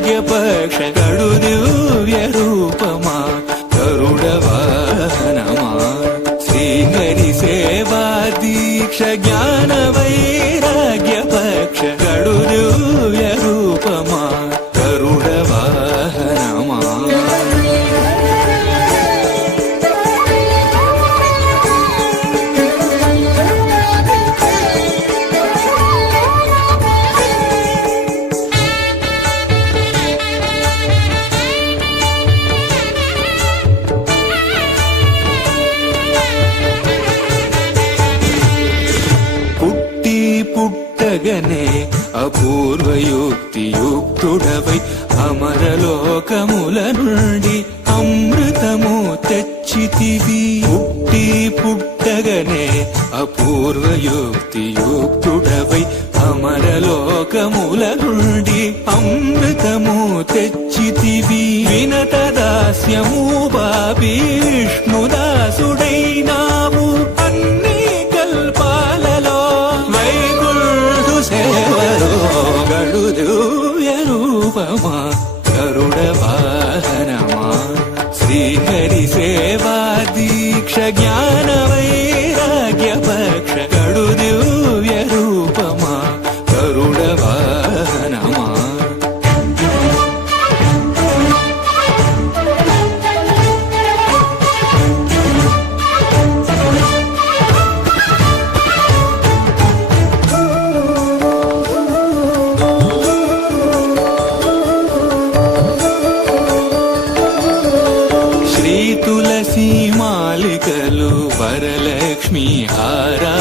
వైరాగ్యపక్ష కడు దివ్య రూపమా గరుడ వాహనమా శ్రీహరి సేవా దీక్ష జ్ఞాన వైరాగ్యపక్ష కడు దివ్య రూపమా గరుడ వాహనమా పుట్టగనే అపూర్వయుక్తియుక్తుడవై అమరలోకముల నుండి అమృతము తెచ్చితివి పుట్టగనే అపూర్వయుక్తియుక్తుడవై అమరలోకముల నుండి అమృతము తెచ్చితివి వినత దాస్యము పాపి విష్ణుదాసుడైనావు అన్ని కల్పాలలో సేవలో గడు దివ్య రూపమా గరుడ వాహనమా శ్రీహరి సేవా దీక్ష జ్ఞాన వైరాగ్యపక్ష గడు దివ్య రూపమా గరుడ వాహనమా తులసి మాలికలు వరలక్ష్మి హారా